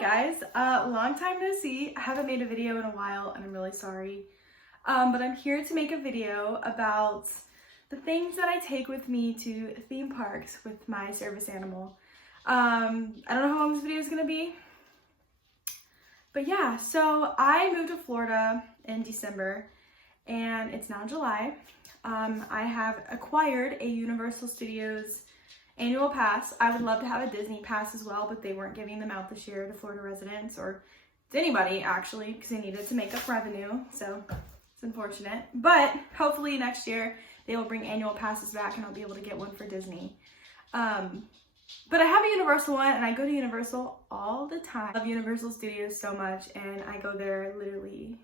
Hi guys, long time no see. I haven't made a video in a while and I'm really sorry. But I'm here to make a video about the things that I take with me to theme parks with my service animal. I don't know how long this video is gonna be, but yeah, so I moved to Florida in December and it's now July. I have acquired a Universal Studios annual pass. I would love to have a Disney pass as well, but they weren't giving them out this year to Florida residents or to anybody actually, because they needed to make up revenue, so it's unfortunate. But hopefully next year they will bring annual passes back and I'll be able to get one for Disney. But I have a Universal one and I go to Universal all the time. I love Universal Studios so much and I go there literally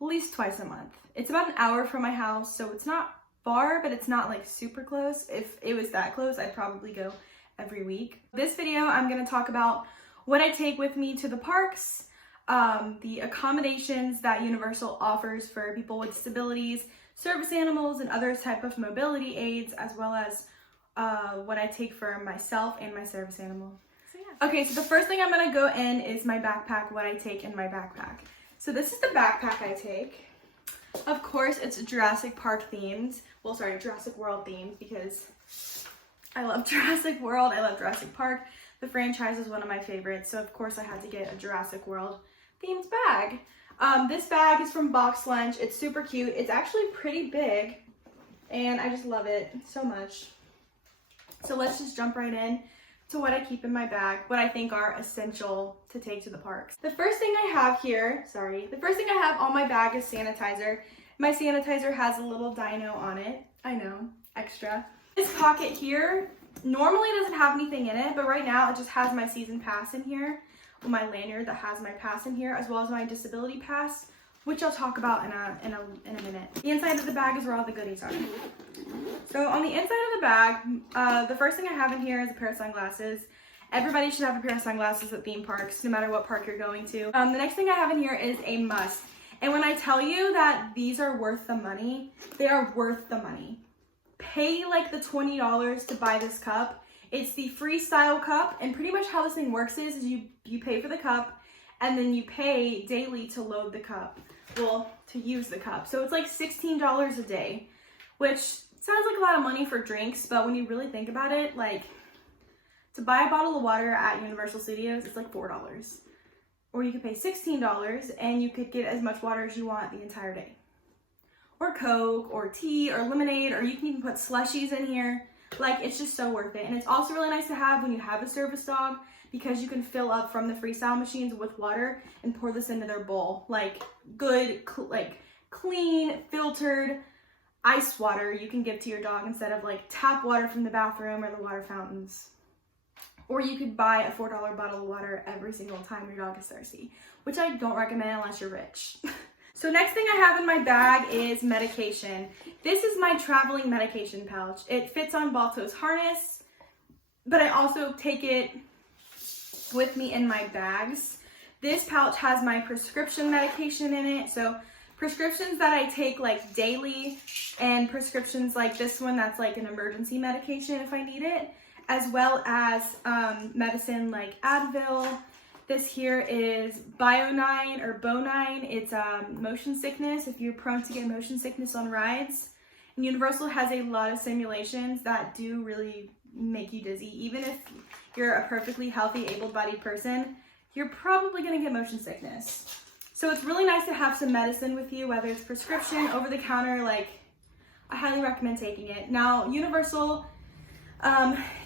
at least twice a month. It's about an hour from my house, so it's not far, but it's not like super close. If it was that close, I'd probably go every week. This video, I'm gonna talk about what I take with me to the parks, the accommodations that Universal offers for people with disabilities, service animals, and other type of mobility aids, as well as what I take for myself and my service animal. So yeah. Okay, so the first thing I'm gonna go in is my backpack, what I take in my backpack. So this is the backpack I take. Of course, it's Jurassic Park themed. Well, sorry, Jurassic World themed, because I love Jurassic World. I love Jurassic Park. The franchise is one of my favorites, so of course I had to get a Jurassic World themed bag. This bag is from Box Lunch. It's super cute. It's actually pretty big, and I just love it so much. So let's just jump right in to what I keep in my bag, what I think are essential to take to the parks. The first thing I have here, the first thing I have on my bag is sanitizer. My sanitizer has a little dino on it. I know, extra. This pocket here normally doesn't have anything in it, but right now it just has my season pass in here, my lanyard that has my pass in here, as well as my disability pass, which I'll talk about in a minute. The inside of the bag is where all the goodies are. So on the inside of the bag, the first thing I have in here is a pair of sunglasses. Everybody should have a pair of sunglasses at theme parks, no matter what park you're going to. The next thing I have in here is a must. And when I tell you that these are worth the money, they are worth the money. Pay like the $20 to buy this cup. It's the freestyle cup, and pretty much how this thing works is you pay for the cup, and then you pay daily to load the cup. Well, to use the cup. So it's like $16 a day, which sounds like a lot of money for drinks, but when you really think about it, like to buy a bottle of water at Universal Studios, it's like $4. Or you could pay $16 and you could get as much water as you want the entire day. Or Coke, or tea, or lemonade, or you can even put slushies in here. Like, it's just so worth it. And it's also really nice to have when you have a service dog, because you can fill up from the freestyle machines with water and pour this into their bowl. Like good, like clean, filtered ice water you can give to your dog instead of like tap water from the bathroom or the water fountains. Or you could buy a $4 bottle of water every single time your dog is thirsty, which I don't recommend unless you're rich. So next thing I have in my bag is medication. This is my traveling medication pouch. It fits on Balto's harness, but I also take it with me in my bags. This pouch has my prescription medication in it, so prescriptions that I take like daily, and prescriptions like this one that's like an emergency medication if I need it, as well as medicine like Advil. This here is Bio9 or Bo9. It's motion sickness if you're prone to get motion sickness on rides. And Universal has a lot of simulations that do really make you dizzy. Even if you're a perfectly healthy, able-bodied person, you're probably gonna get motion sickness. So it's really nice to have some medicine with you, whether it's prescription, over the counter, like I highly recommend taking it. Now, Universal,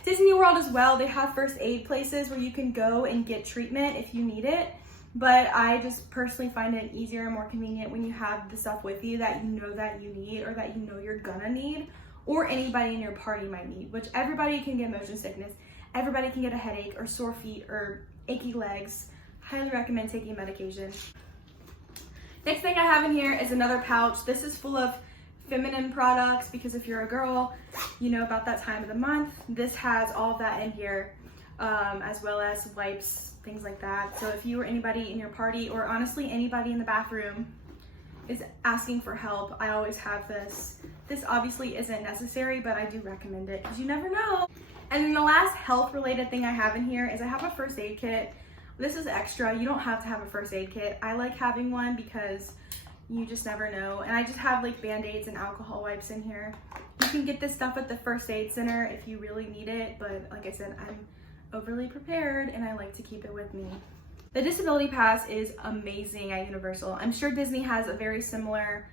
Disney World as well, they have first aid places where you can go and get treatment if you need it. But I just personally find it easier and more convenient when you have the stuff with you that you know that you need, or that you know you're gonna need, or anybody in your party might need, which everybody can get motion sickness. Everybody can get a headache or sore feet or achy legs. Highly recommend taking medication. Next thing I have in here is another pouch. This is full of feminine products, because if you're a girl, you know about that time of the month. This has all of that in here, as well as wipes, things like that. So if you or anybody in your party, or honestly anybody in the bathroom, is asking for help, I always have this. This obviously isn't necessary, but I do recommend it because you never know. And then the last health related thing I have in here is I have a first aid kit. This is extra. You don't have to have a first aid kit. I like having one because you just never know. And I just have like Band-Aids and alcohol wipes in here. You can get this stuff at the first aid center if you really need it, but like I said, I'm overly prepared and I like to keep it with me. The disability pass is amazing at Universal. I'm sure Disney has a very similar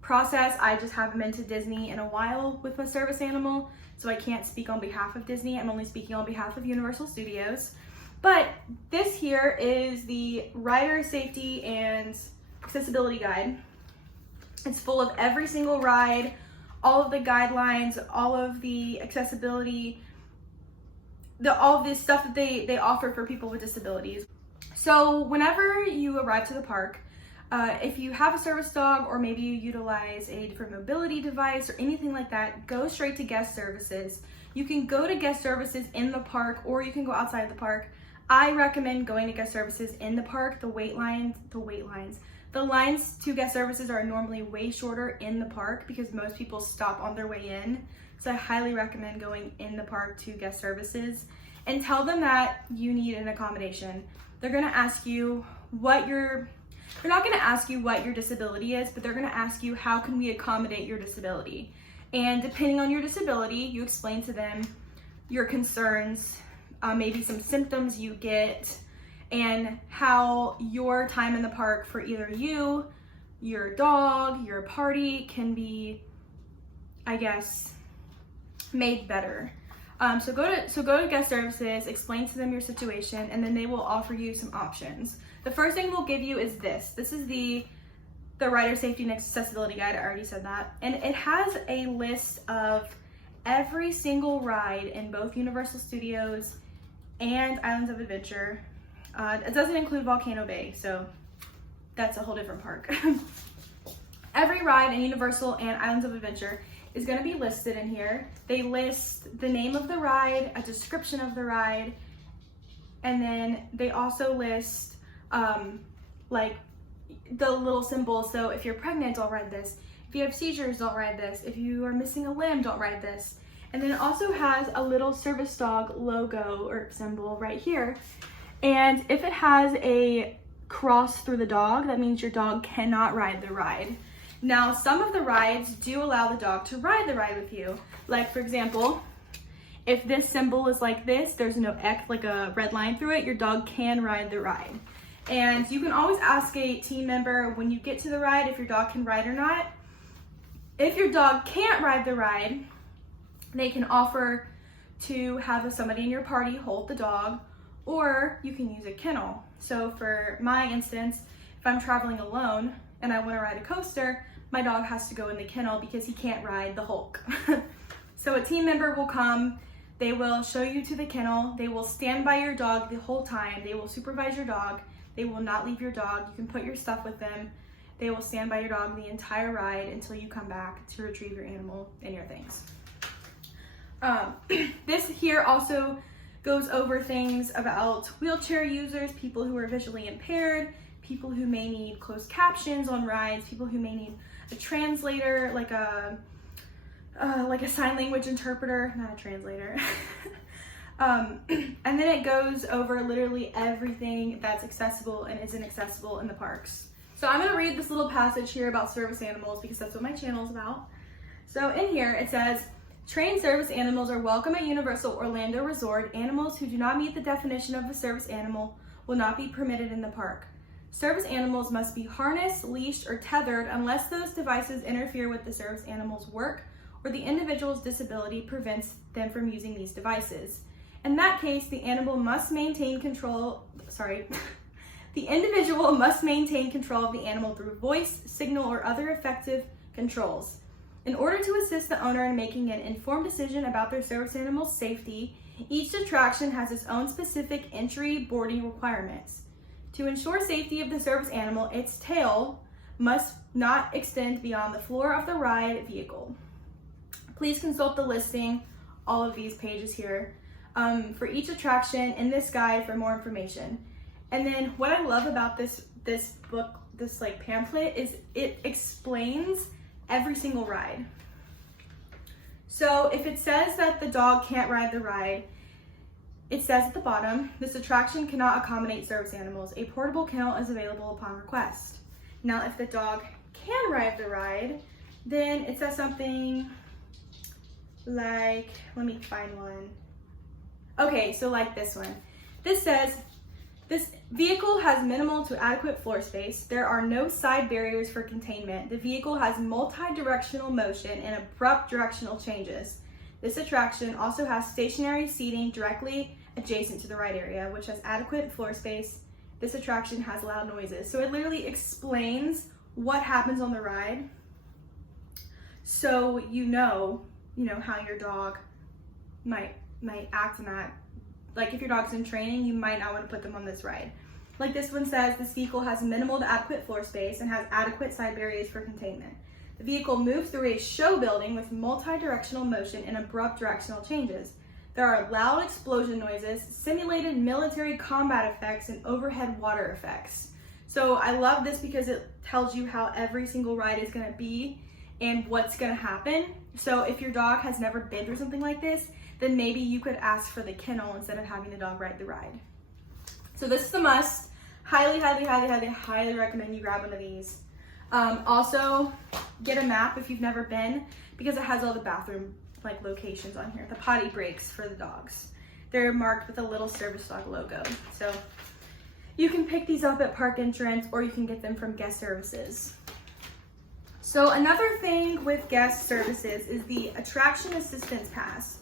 process. I just haven't been to Disney in a while with my service animal, so I can't speak on behalf of Disney. I'm only speaking on behalf of Universal Studios. But this here is the Rider Safety and Accessibility Guide. It's full of every single ride, all of the guidelines, all of the accessibility, all of this stuff that they offer for people with disabilities. So whenever you arrive to the park, if you have a service dog or maybe you utilize a different mobility device or anything like that, go straight to guest services. You can go to guest services in the park or you can go outside of the park. I recommend going to guest services in the park. The lines to guest services are normally way shorter in the park because most people stop on their way in. So I highly recommend going in the park to guest services and tell them that you need an accommodation. They're gonna ask you they're not gonna ask you what your disability is, but they're gonna ask you, how can we accommodate your disability? And depending on your disability, you explain to them your concerns, maybe some symptoms you get, and how your time in the park for either you, your dog, your party can be, I guess, made better. So go to guest services, explain to them your situation, and then they will offer you some options. The first thing they'll give you is this. This is the Rider Safety and Accessibility Guide. I already said that. And it has a list of every single ride in both Universal Studios and Islands of Adventure. It doesn't include Volcano Bay, so that's a whole different park. Every ride in Universal and Islands of Adventure is going to be listed in here. They list the name of the ride, a description of the ride, and then they also list like the little symbols. So if you're pregnant, don't ride this. If you have seizures, don't ride this. If you are missing a limb, don't ride this. And then it also has a little service dog logo or symbol right here. And if it has a cross through the dog, that means your dog cannot ride the ride. Now, some of the rides do allow the dog to ride the ride with you. Like, for example, if this symbol is like this, there's no X, like a red line through it, your dog can ride the ride. And you can always ask a team member when you get to the ride if your dog can ride or not. If your dog can't ride the ride, they can offer to have somebody in your party hold the dog, or you can use a kennel. So for my instance, if I'm traveling alone and I want to ride a coaster, my dog has to go in the kennel because he can't ride the Hulk. So a team member will come, they will show you to the kennel, they will stand by your dog the whole time, they will supervise your dog, they will not leave your dog, you can put your stuff with them, they will stand by your dog the entire ride until you come back to retrieve your animal and your things. This here also goes over things about wheelchair users, people who are visually impaired, people who may need closed captions on rides, people who may need a translator, like a sign language interpreter, not a translator. And then it goes over literally everything that's accessible and isn't accessible in the parks. So I'm gonna read this little passage here about service animals because that's what my channel is about. So in here it says, trained service animals are welcome at Universal Orlando Resort. Animals who do not meet the definition of a service animal will not be permitted in the park. Service animals must be harnessed, leashed, or tethered unless those devices interfere with the service animal's work or the individual's disability prevents them from using these devices. In that case, the animal must maintain control, the individual must maintain control of the animal through voice, signal, or other effective controls. In order to assist the owner in making an informed decision about their service animal's safety, each attraction has its own specific entry boarding requirements. To ensure safety of the service animal, its tail must not extend beyond the floor of the ride vehicle. Please consult the listing, all of these pages here, for each attraction in this guide for more information. And then what I love about this book, this like pamphlet, is it explains every single ride. So if it says that the dog can't ride the ride, it says at the bottom, this attraction cannot accommodate service animals. A portable kennel is available upon request. Now, if the dog can ride the ride, then it says something like, let me find one. Okay, so like this one. This says, this vehicle has minimal to adequate floor space. There are no side barriers for containment. The vehicle has multi-directional motion and abrupt directional changes. This attraction also has stationary seating directly adjacent to the ride area, which has adequate floor space. This attraction has loud noises. So it literally explains what happens on the ride, so you know how your dog might act in that. Like if your dog's in training, you might not want to put them on this ride. Like this one says, this vehicle has minimal to adequate floor space and has adequate side barriers for containment. The vehicle moves through a show building with multi-directional motion and abrupt directional changes. There are loud explosion noises, simulated military combat effects, and overhead water effects. So I love this because it tells you how every single ride is gonna be and what's gonna happen. So if your dog has never been through something like this, then maybe you could ask for the kennel instead of having the dog ride the ride. So this is a must. Highly, highly, highly, highly, highly recommend you grab one of these. Also, get a map if you've never been, because it has all the bathroom locations on here. The potty breaks for the dogs. They're marked with a little service dog logo. So you can pick these up at park entrance, or you can get them from guest services. So another thing with guest services is the attraction assistance pass.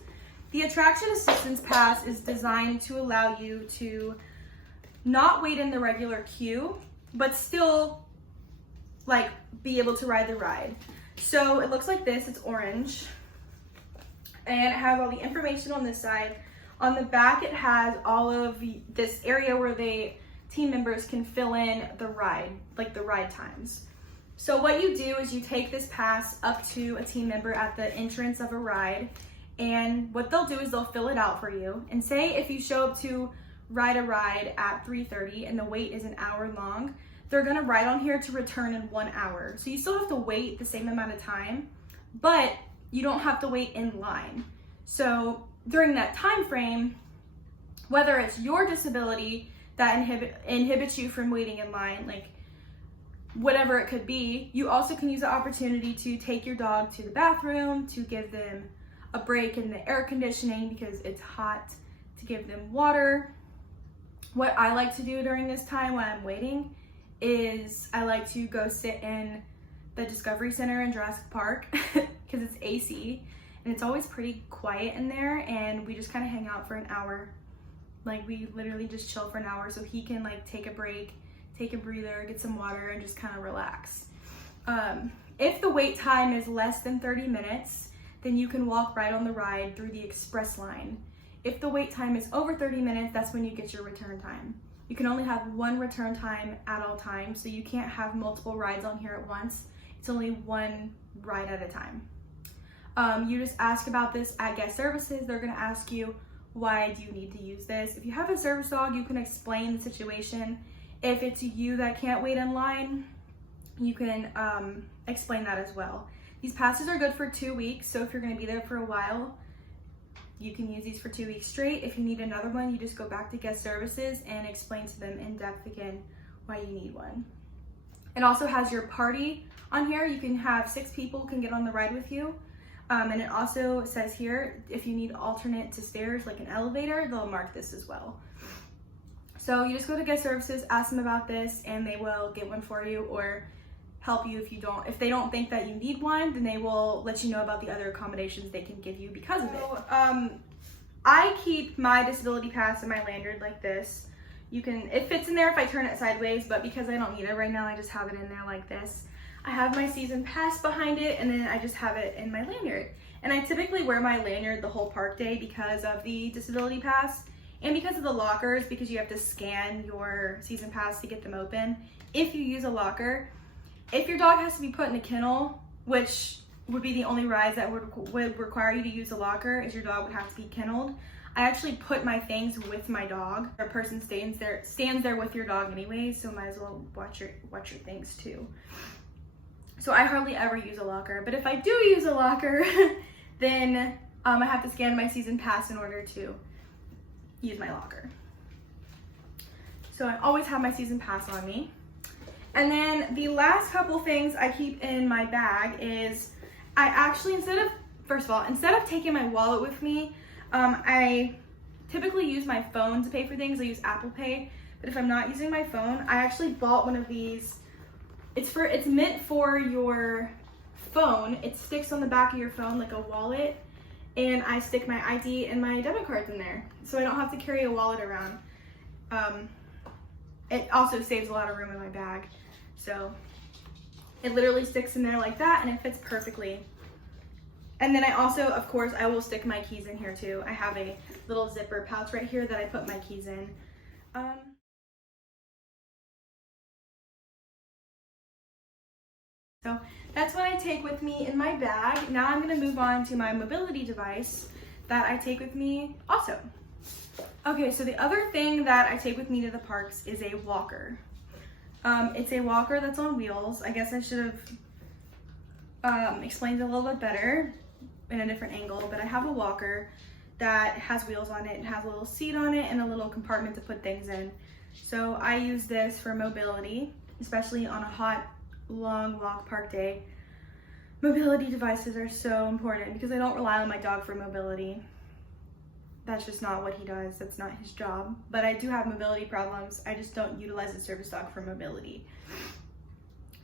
The attraction assistance pass is designed to allow you to not wait in the regular queue, but still be able to ride the ride. So it looks like this, it's orange, and it has all the information on this side. On the back, it has all of this area where team members can fill in the ride, the ride times. So what you do is you take this pass up to a team member at the entrance of a ride, and what they'll do is they'll fill it out for you. And say if you show up to ride a ride at 3:30 and the wait is an hour long, they're gonna write on here to return in 1 hour. So you still have to wait the same amount of time, but you don't have to wait in line. So during that time frame, whether it's your disability that inhibits you from waiting in line, whatever it could be, you also can use the opportunity to take your dog to the bathroom, to give them a break in the air conditioning because it's hot, to give them water. What I like to do during this time when I'm waiting is I like to go sit in the Discovery Center in Jurassic Park because it's AC and it's always pretty quiet in there, and we just kind of hang out for an hour. We literally just chill for an hour so he can take a break, take a breather, get some water, and just kind of relax. If the wait time is less than 30 minutes, then you can walk right on the ride through the express line. If the wait time is over 30 minutes, that's when you get your return time. You can only have one return time at all times, so you can't have multiple rides on here at once. It's only one ride at a time. You just ask about this at guest services. They're gonna ask you, why do you need to use this? If you have a service dog, you can explain the situation. If it's you that can't wait in line, you can explain that as well. These passes are good for 2 weeks, so if you're gonna be there for a while, you can use these for 2 weeks straight. If you need another one, you just go back to guest services and explain to them in depth again why you need one. It also has your party on here. You can have 6 people can get on the ride with you. And it also says here, if you need alternate to stairs, like an elevator, they'll mark this as well. So you just go to guest services, ask them about this, and they will get one for you or help you if they don't think that you need one, then they will let you know about the other accommodations they can give you because of it. I keep my disability pass in my lanyard like this. It fits in there if I turn it sideways, but because I don't need it right now, I just have it in there like this. I have my season pass behind it, and then I just have it in my lanyard. And I typically wear my lanyard the whole park day because of the disability pass and because of the lockers, because you have to scan your season pass to get them open. If you use a locker, if your dog has to be put in a kennel, which would be the only rides that would require you to use a locker, is your dog would have to be kenneled. I actually put my things with my dog. A person stands there with your dog anyway, so might as well watch your things too. So I hardly ever use a locker, but if I do use a locker, then I have to scan my season pass in order to use my locker. So I always have my season pass on me. And then the last couple things I keep in my bag is I actually, instead of taking my wallet with me, I typically use my phone to pay for things. I use Apple Pay, but if I'm not using my phone, I actually bought one of these. It's meant for your phone. It sticks on the back of your phone like a wallet, and I stick my ID and my debit cards in there, so I don't have to carry a wallet around. It also saves a lot of room in my bag, so it literally sticks in there like that, and it fits perfectly. And then I also, of course, I will stick my keys in here too. I have a little zipper pouch right here that I put my keys in. So that's what I take with me in my bag. Now I'm gonna move on to my mobility device that I take with me also. Okay, so the other thing that I take with me to the parks is a walker. It's a walker that's on wheels. I guess I should have explained it a little bit better in a different angle, but I have a walker that has wheels on it. It has a little seat on it and a little compartment to put things in. So I use this for mobility, especially on a hot, long walk park day. Mobility devices are so important because I don't rely on my dog for mobility. That's just not what he does. That's not his job. But I do have mobility problems. I just don't utilize the service dog for mobility.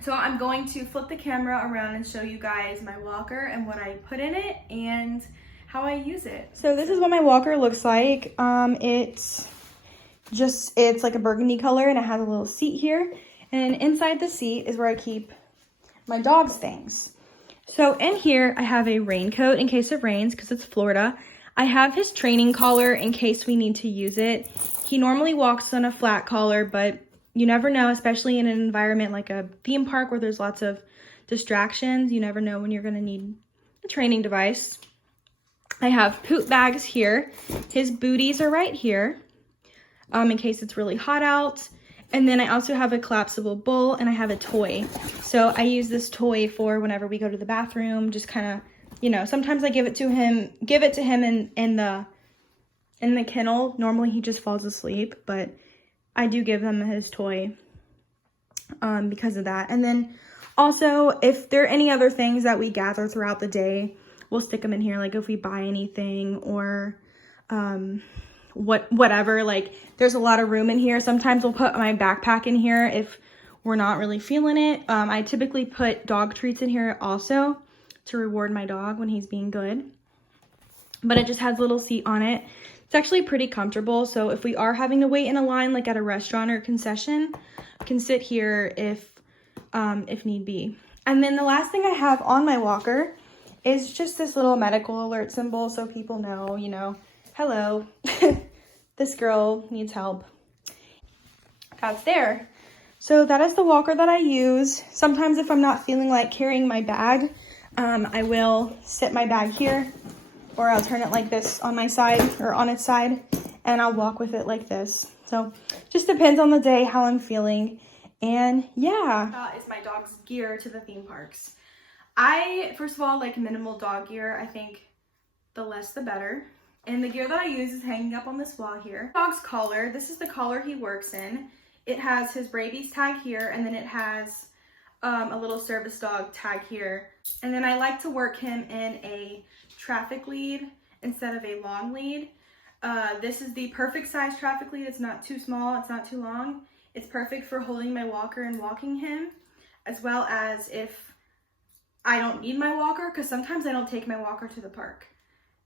So I'm going to flip the camera around and show you guys my walker and what I put in it and how I use it. So this is what my walker looks like. It's like a burgundy color, and it has a little seat here. And inside the seat is where I keep my dog's things. So in here, I have a raincoat in case it rains because it's Florida. I have his training collar in case we need to use it. He normally walks on a flat collar, but you never know, especially in an environment like a theme park where there's lots of distractions. You never know when you're gonna need a training device. I have poop bags here. His booties are right here, in case it's really hot out. And then I also have a collapsible bowl, and I have a toy. So I use this toy for whenever we go to the bathroom, just kind of, you know, sometimes I give it to him in the kennel. Normally he just falls asleep, but I do give him his toy because of that. And then also, if there are any other things that we gather throughout the day, we'll stick them in here, like if we buy anything or whatever. Like, there's a lot of room in here. Sometimes we'll put my backpack in here if we're not really feeling it. I typically put dog treats in here also to reward my dog when he's being good. But it just has a little seat on it. It's actually pretty comfortable, so if we are having to wait in a line like at a restaurant or a concession, I can sit here if need be. And then the last thing I have on my walker is just this little medical alert symbol so people know, you know, hello, this girl needs help. That's there. So that is the walker that I use. Sometimes if I'm not feeling like carrying my bag, I will sit my bag here, or I'll turn it like this on my side or on its side, and I'll walk with it like this. So just depends on the day how I'm feeling. And yeah, that is my dog's gear to the theme parks. I, first of all, like minimal dog gear. I think the less the better. And the gear that I use is hanging up on this wall here. Dog's collar. This is the collar he works in. It has his rabies tag here, and then it has a little service dog tag here. And then I like to work him in a traffic lead instead of a long lead. This is the perfect size traffic lead. It's not too small, it's not too long. It's perfect for holding my walker and walking him, as well as if I don't need my walker, because sometimes I don't take my walker to the park.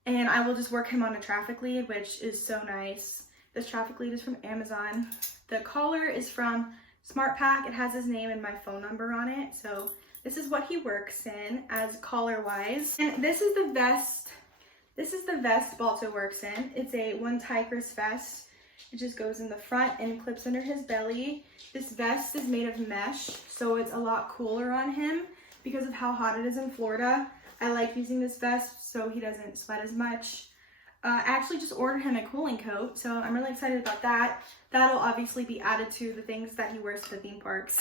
And I will just work him on a traffic lead, which is so nice. This traffic lead is from Amazon. The collar is from Smart Pack. It has his name and my phone number on it. So this is what he works in as collar wise. And this is the vest. This is the vest Balto works in. It's a one Tigris vest. It just goes in the front and clips under his belly. This vest is made of mesh, so it's a lot cooler on him because of how hot it is in Florida. I like using this vest so he doesn't sweat as much. I actually just ordered him a cooling coat, so I'm really excited about that. That'll obviously be added to the things that he wears to the theme parks.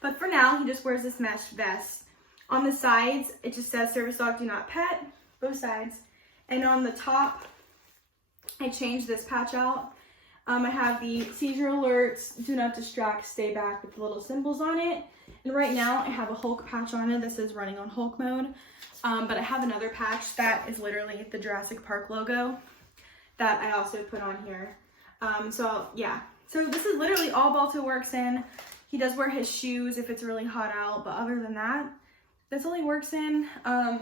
But for now, he just wears this mesh vest. On the sides, it just says service dog do not pet, both sides. And on the top, I changed this patch out. I have the seizure alerts, do not distract, stay back with the little symbols on it. And right now I have a Hulk patch on it. This is running on Hulk mode. But I have another patch that is literally the Jurassic Park logo that I also put on here. So yeah, so this is literally all Balto works in. He does wear his shoes if it's really hot out, but other than that, that's all he works in. I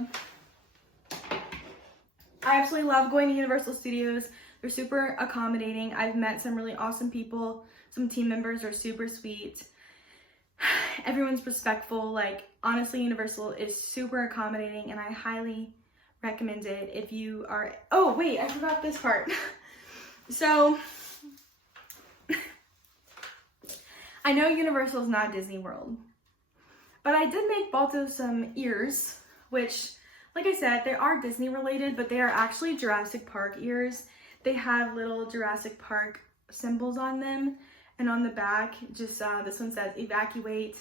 absolutely love going to Universal Studios. They're super accommodating. I've met some really awesome people. Some team members are super sweet. Everyone's respectful. Like, honestly, Universal is super accommodating and I highly recommend it if you are... Oh, wait, I forgot this part. So, I know Universal is not Disney World, but I did make Balto some ears, which, like I said, they are Disney related, but they are actually Jurassic Park ears. They have little Jurassic Park symbols on them, and on the back, just this one says evacuate,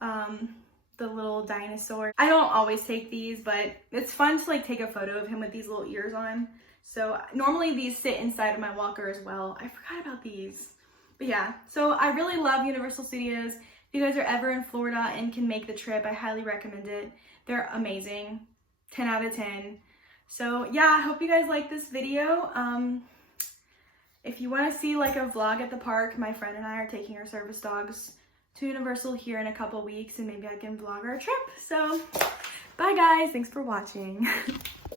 the little dinosaur. I don't always take these, but it's fun to like take a photo of him with these little ears on. So normally these sit inside of my walker as well. I forgot about these. But yeah, so I really love Universal Studios. If you guys are ever in Florida and can make the trip, I highly recommend it. They're amazing. 10 out of 10. So yeah, I hope you guys like this video. If you want to see like a vlog at the park, my friend and I are taking our service dogs to Universal here in a couple weeks, and maybe I can vlog our trip. So bye guys, thanks for watching.